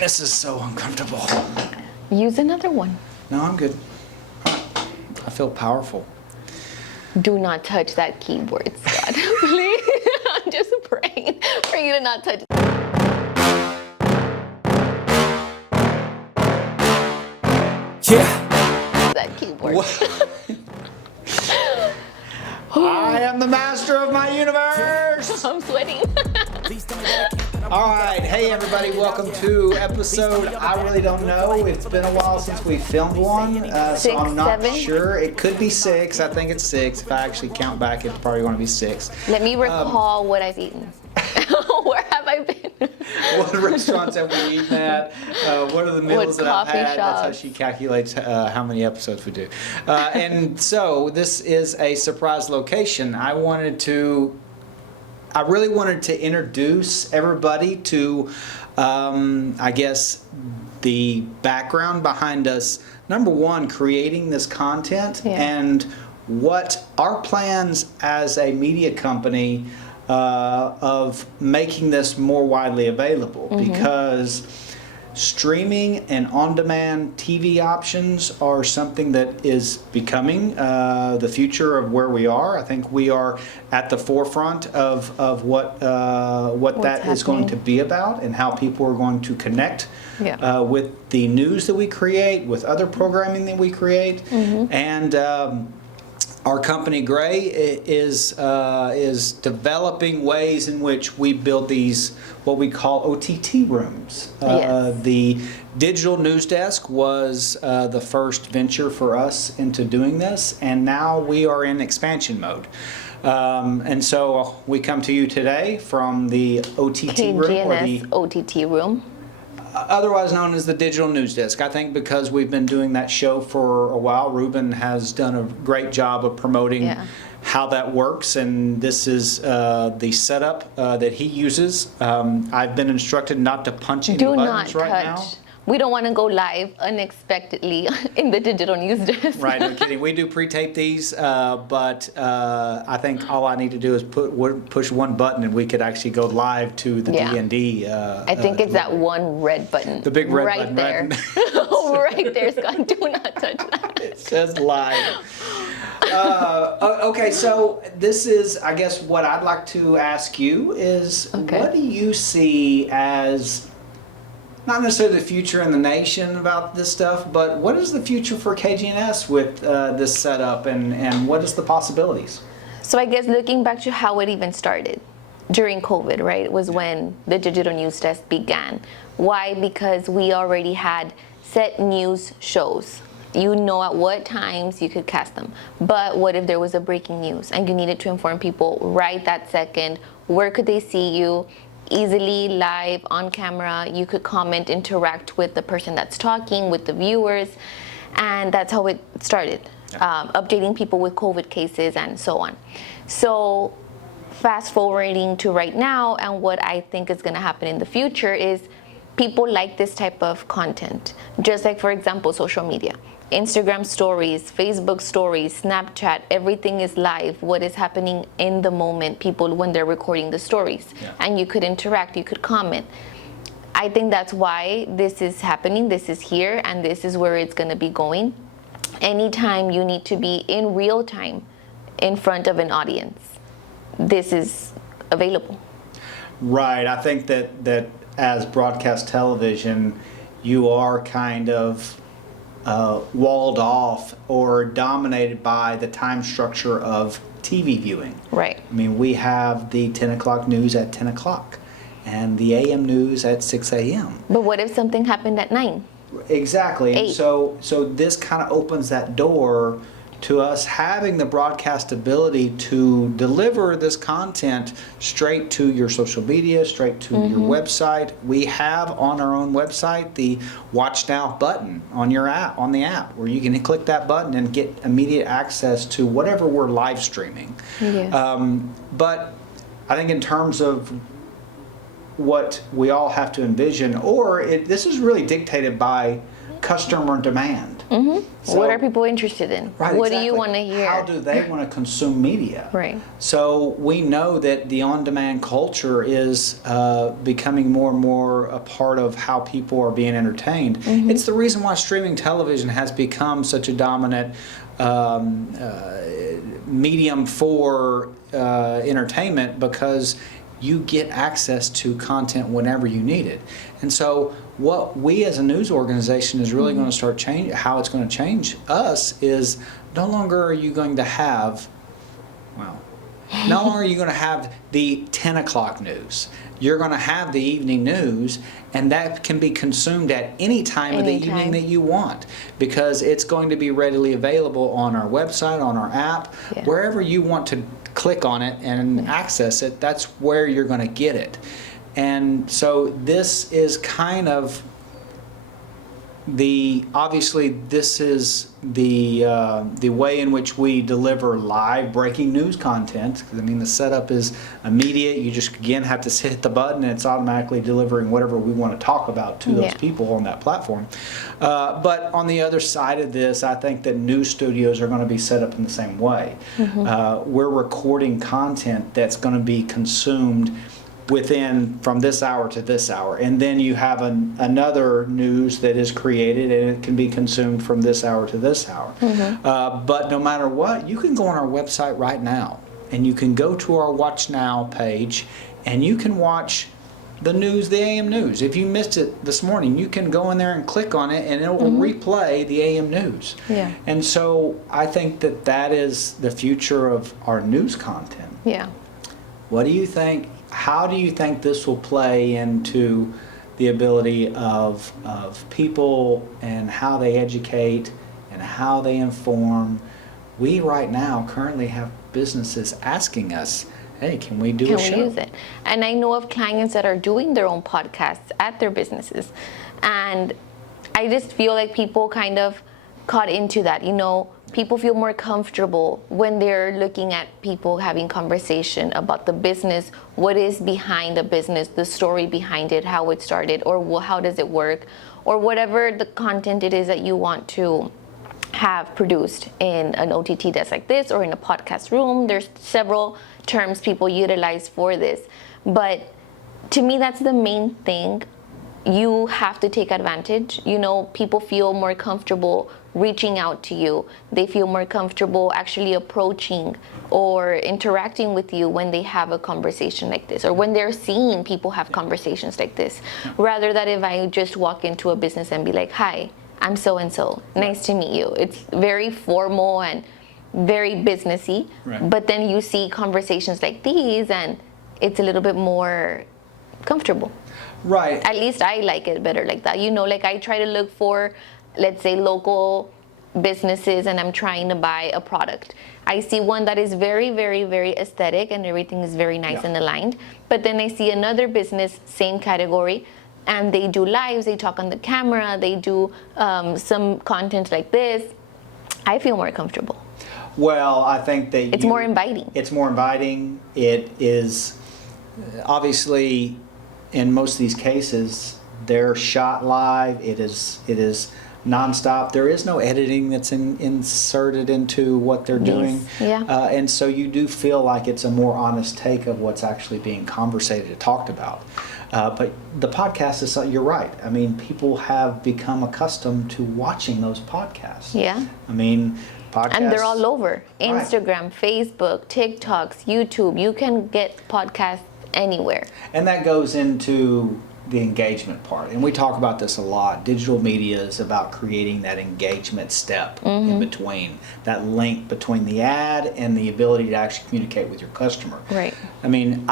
This is so uncomfortable. Use another one. No, I'm good. I feel powerful. Do not touch that keyboard, Scott. Please. I'm just praying for you to not touch it. Yeah. That keyboard. I am the master of my universe. I'm sweating. All right, hey everybody, welcome to episode, I really don't know, it's been a while since we filmed one, so I'm not sure. It could be 6, I think it's 6. If I actually count back, it's probably going to be 6. Let me recall what I've eaten. Where have I been? What restaurants have we eaten at? What are the meals that I've had? Shops? That's how she calculates how many episodes we do. And so this is a surprise location. I really wanted to introduce everybody to, I guess, the background behind us. Number one, creating this content and what our plans as a media company of making this more widely available, because streaming and on-demand TV options are something that is becoming the future of where we are. I think we are at the forefront of what that is going to be about, and how people are going to connect with the news that we create, with other programming that we create, and our company Gray is developing ways in which we build these what we call OTT rooms. The digital news desk was the first venture for us into doing this, and now we are in expansion mode. And so we come to you today from the OTT room, or the OTT room. Otherwise known as the Digital News Desk. I think because we've been doing that show for a while, Ruben has done a great job of promoting how that works, and this is the setup that he uses. I've been instructed not to punch any buttons right now. We don't want to go live unexpectedly in the Digital News Desk. Right, no kidding. We do pre-tape these, but I think all I need to do is push one button, and we could actually go live to the D&D. I think it's that one red button. The big red right button. There. Right there, Scott. Do not touch that. It says live. Okay, so this is, I guess, what I'd like to ask you is, what do you see as, not necessarily the future in the nation about this stuff, but what is the future for KGNS with this setup, and what is the possibilities? So I guess looking back to how it even started, during COVID, right, was when the Digital News Desk began. Why? Because we already had set news shows. You know at what times you could cast them. But what if there was a breaking news and you needed to inform people right that second? Where could they see you? Easily, live, on camera. You could comment, interact with the person that's talking, with the viewers. And that's how it started. Updating people with COVID cases and so on. So fast forwarding to right now, and what I think is going to happen in the future is people like this type of content. Just like, for example, social media. Instagram stories, Facebook stories, Snapchat, everything is live. What is happening in the moment, people when they're recording the stories. And you could interact, you could comment. I think that's why this is happening, this is here, and this is where it's going to be going. Anytime you need to be in real time in front of an audience, this is available. Right. I think that as broadcast television, you are kind of walled off or dominated by the time structure of TV viewing. Right. I mean, we have the 10 o'clock news at 10 o'clock and the AM news at 6 a.m. But what if something happened at 9? Exactly. 8. And so this kind of opens that door to us having the broadcast ability to deliver this content straight to your social media, straight to your website. We have on our own website the Watch Now button on your app, on the app, where you can click that button and get immediate access to whatever we're live streaming. Yes. But I think in terms of what we all have to envision, this is really dictated by customer demand. So, What are people interested in? right, What do exactly. you want to hear? How do they want to consume media? Right. So we know that the on-demand culture is becoming more and more a part of how people are being entertained. It's the reason why streaming television has become such a dominant medium for entertainment, because you get access to content whenever you need it. And so what we as a news organization is really going to start change, how it's going to change us is no longer are you going to have, well, no longer are you going to have the 10 o'clock news. You're going to have the evening news, and that can be consumed at any time of the evening that you want, because it's going to be readily available on our website, on our app, wherever you want to click on it and access it. That's where you're going to get it. And so this is kind of obviously this is the way in which we deliver live breaking news content. I mean, the setup is immediate. You just again have to hit the button, and it's automatically delivering whatever we want to talk about to those people on that platform. But on the other side of this, I think that news studios are going to be set up in the same way. We're recording content that's going to be consumed within from this hour to this hour, and then you have another news that is created, and it can be consumed from this hour to this hour. But no matter what, you can go on our website right now, and you can go to our Watch Now page, and you can watch the news, the AM news. If you missed it this morning, you can go in there and click on it, and it will replay the AM news. And so I think that that is the future of our news content. What do you think? How do you think this will play into the ability of people and how they educate and how they inform? We right now currently have businesses asking us, hey, can we do a show? Can we use it? And I know of clients that are doing their own podcasts at their businesses. And I just feel like people kind of caught into that. You know, people feel more comfortable when they're looking at people having conversation about the business, what is behind the business, the story behind it, how it started, or how does it work, or whatever the content it is that you want to have produced in an OTT that's like this, or in a podcast room. There's several terms people utilize for this. But to me, that's the main thing. You have to take advantage. You know, people feel more comfortable reaching out to you. They feel more comfortable actually approaching or interacting with you when they have a conversation like this, or when they're seeing people have conversations like this, rather than if I just walk into a business and be like, hi, I'm so-and-so, nice to meet you. It's very formal and very businessy, but then you see conversations like these and it's a little bit more comfortable. Right. At least I like it better like that. You know, like I try to look for, let's say, local businesses, and I'm trying to buy a product. I see one that is very, very, very aesthetic and everything is very nice and aligned. But then I see another business, same category, and they do lives, they talk on the camera, they do some content like this. I feel more comfortable. Well, I think that it's more inviting. It's more inviting. It is obviously, in most of these cases, they're shot live. It is nonstop. There is no editing that's inserted into what they're doing. And so you do feel like it's a more honest take of what's actually being conversated, talked about. But the podcast is, you're right. I mean, people have become accustomed to watching those podcasts. I mean, podcasts. And they're all over. Instagram, Facebook, TikToks, YouTube. You can get podcasts anywhere. And that goes into the engagement part. And we talk about this a lot. Digital media is about creating that engagement step in between, that link between the ad and the ability to actually communicate with your customer. I mean,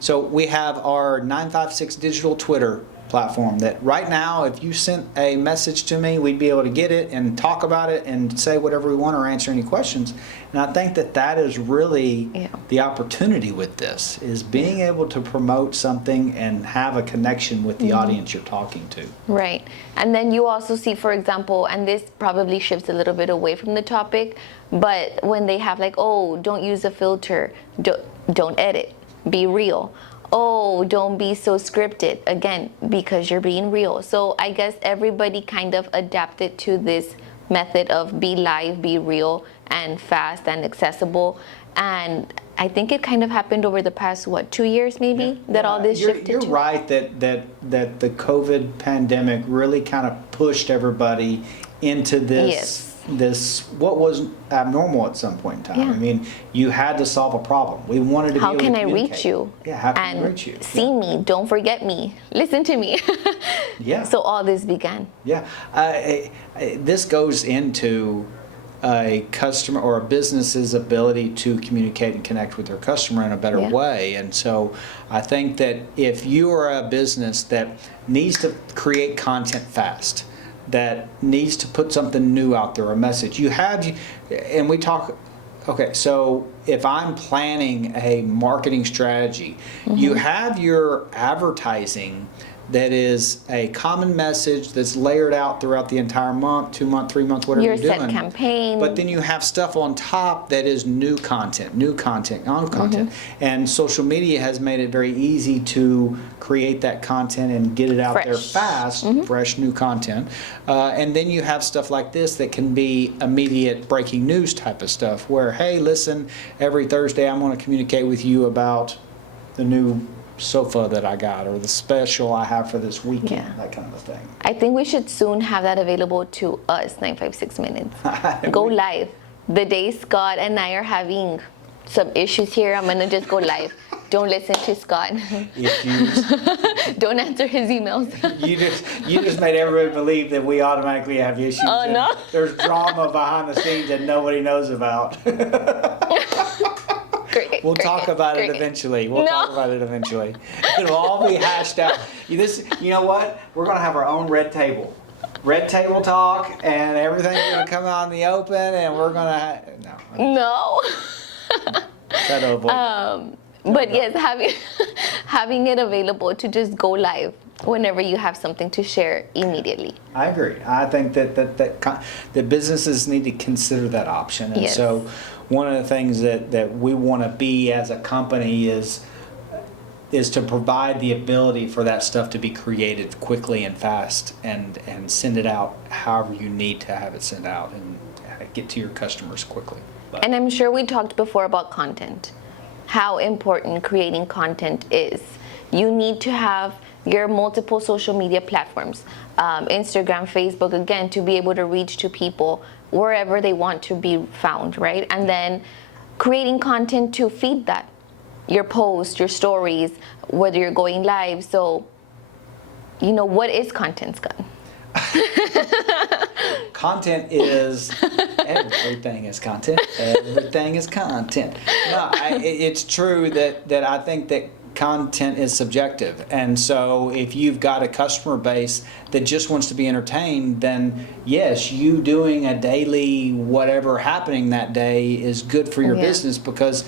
so we have our 956 digital Twitter platform that right now, if you sent a message to me, we'd be able to get it and talk about it and say whatever we want or answer any questions. And I think that that is really the opportunity with this, is being able to promote something and have a connection with the audience you're talking to. Right. And then you also see, for example, and this probably shifts a little bit away from the topic, but when they have like, oh, don't use a filter, don't edit, be real. oh, don't be so scripted. Again, because you're being real. So I guess everybody kind of adapted to this method of be live, be real, and fast and accessible. And I think it kind of happened over the past, 2 years maybe, that all this shifted You're to? right that the COVID pandemic really kind of pushed everybody into this. Yes. This what was abnormal at some point in time. Yeah. I mean, you had to solve a problem. We wanted to How be able can to I communicate. reach you? Yeah, how can and we reach you? see me, don't forget me, listen to me. Yeah. So all this began. Yeah, this goes into a customer or a business's ability to communicate and connect with their customer in a better Yeah. way. And so I think that if you are a business that needs to create content fast, that needs to put something new out there, a message, and we talk, okay, so if I'm planning a marketing strategy, you have your advertising that is a common message that's layered out throughout the entire month, 2 month, 3 months, whatever Your you're doing. set campaign. But then you have stuff on top that is new content. And social media has made it very easy to create that content and get it out there Fresh. fast, fresh new content. And then you have stuff like this that can be immediate breaking news type of stuff where, hey, listen, every Thursday I'm going to communicate with you about the new sofa that I got or the special I have for this weekend, Yeah. that kind of a thing. I think we should soon have that available to us, 956 Minutes. Go live. The day Scott and I are having some issues here, I'm going to just go live. Don't listen to Scott. Issues. Don't answer his emails. You just made everybody believe that we automatically have issues. Oh, and no. There's drama behind the scenes that nobody knows about. Great, We'll great, talk about it great. eventually. No. Talk about it eventually. It'll all be hashed out. You know what? We're going to have our own red table. Red table talk, and everything's going to come out in the open, and we're going to... No. Try to avoid But yes, having it available to just go live whenever you have something to share immediately. I agree. I think that businesses need to consider that option. And Yes. so one of the things that we want to be as a company is to provide the ability for that stuff to be created quickly and fast and send it out however you need to have it sent out and get to your customers quickly. But And I'm sure we talked before about content, how important creating content is. You need to have your multiple social media platforms, Instagram, Facebook, again, to be able to reach to people wherever they want to be found, right? And then creating content to feed that, your posts, your stories, whether you're going live. So, what is content, Scott? Content is everything is content. Everything is content. No, it's true that I think that content is subjective, and so if you've got a customer base that just wants to be entertained, then yes, you doing a daily whatever happening that day is good for your Yeah. business because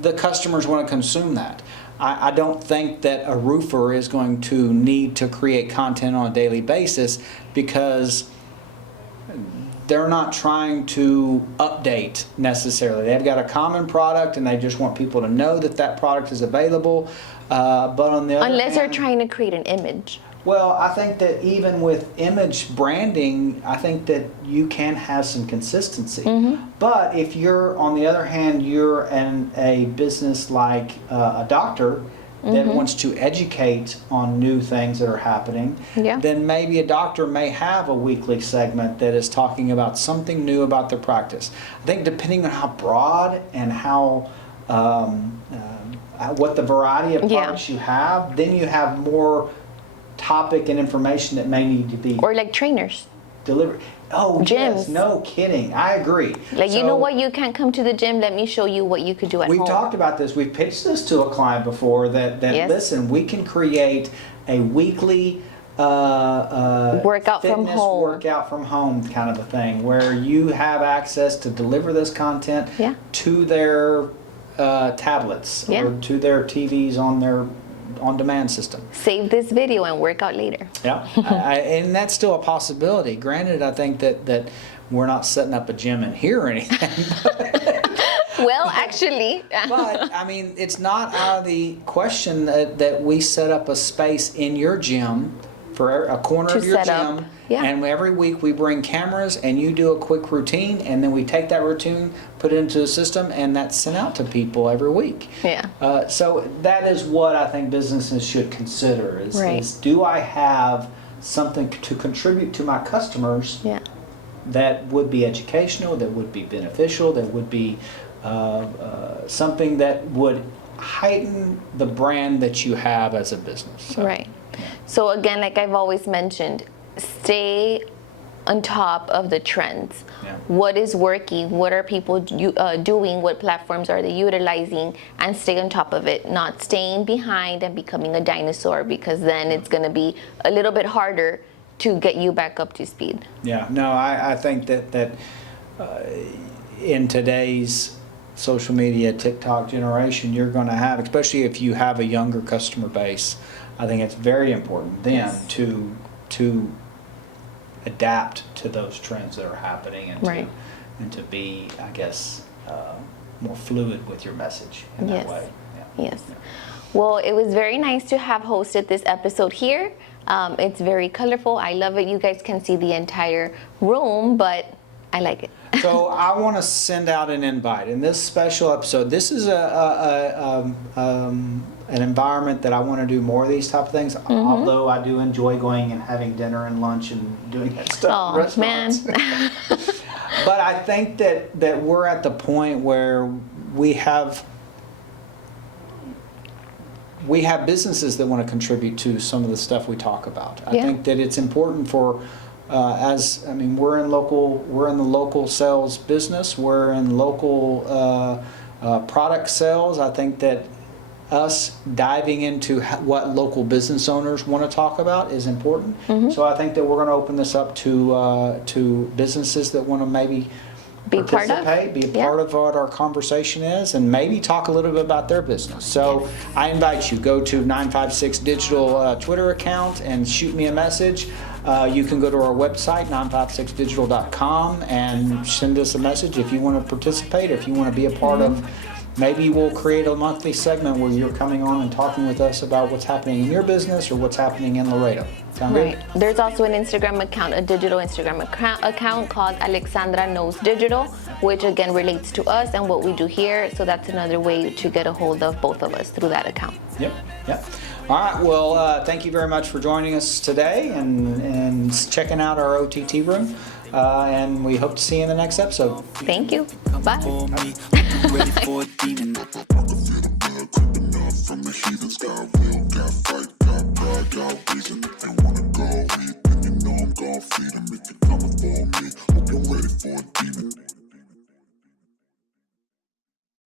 the customers want to consume that. I don't think that a roofer is going to need to create content on a daily basis because they're not trying to update necessarily. They've got a common product and they just want people to know that product is available. But on the other Unless they're hand, trying to create an image. well, I think that even with image branding, I think that you can have some consistency. But if you're, on the other hand, you're a business like a doctor that wants to educate on new things that are happening, Yeah. then maybe a doctor may have a weekly segment that is talking about something new about their practice. I think depending on how broad and how what the variety of Yeah. products you have, then you have more topic and information that may need to be Or like trainers. delivered. Oh, yes, Gyms. no kidding. I agree. Like, you So, know what, you can't come to the gym, let me show you what you could do at we've home. talked about this. We've pitched this to a client before that Yes. listen, we can create a weekly Workout from fitness home. workout from home kind of a thing where you have access to deliver this content Yeah. to their tablets Yeah. or to their TVs on their on-demand system. Save this video and work out later. Yeah, and that's still a possibility. Granted, I think that we're not setting up a gym in here or anything. Well, actually, But I mean, it's not out of the question that we set up a space in your gym for a corner To of your set up, gym, yeah. and every week we bring cameras and you do a quick routine, and then we take that routine, put it into the system, and that's sent out to people every week. Yeah. So that is what I think businesses should consider: Right. is do I have something to contribute to my customers? Yeah. That would be educational, that would be beneficial, that would be something that would heighten the brand that you have as a business. So, Right. So again, like I've always mentioned, stay on top of the trends. Yeah. What is working? What are people doing? What platforms are they utilizing? And stay on top of it, not staying behind and becoming a dinosaur, because then it's going to be a little bit harder to get you back up to speed. Yeah, no, I think that in today's social media, TikTok generation, you're going to have, especially if you have a younger customer base, I think it's very important then Yes. to adapt to those trends that are happening and Right. to be, I guess, more fluid with your message in that Yes. way. Yeah. Yes. Well, it was very nice to have hosted this episode here. It's very colorful. I love it. You guys can see the entire room, but I like it. So I want to send out an invite in this special episode. This is an environment that I want to do more of these type of things. Mm-hmm. Although I do enjoy going and having dinner and lunch and doing that stuff in Oh, man. restaurants. But I think that we're at the point where we have businesses that want to contribute to some of the stuff we talk about. I Yeah. think that it's important for we're in the local sales business. We're in local product sales. I think that us diving into what local business owners want to talk about is important. Mm-hmm. So I think that we're going to open this up to businesses that want to maybe Be part of. participate, be a Yeah. part of what our conversation is, and maybe talk a little bit about their business. So I invite you, go to 956 Digital Twitter account and shoot me a message. You can go to our website, 956digital.com, and send us a message if you want to participate, if you want to be a part of. Maybe we'll create a monthly segment where you're coming on and talking with us about what's happening in your business or what's happening in Laredo. Sound Right. good? There's also an Instagram account, a digital Instagram account called Alexandra Knows Digital, which again relates to us and what we do here. So that's another way to get a hold of both of us through that account. Yep. All right. Well, thank you very much for joining us today and checking out our OTT room. And we hope to see you in the next episode. Thank you. Bye. For me, ready for a demon. From the heathen sky.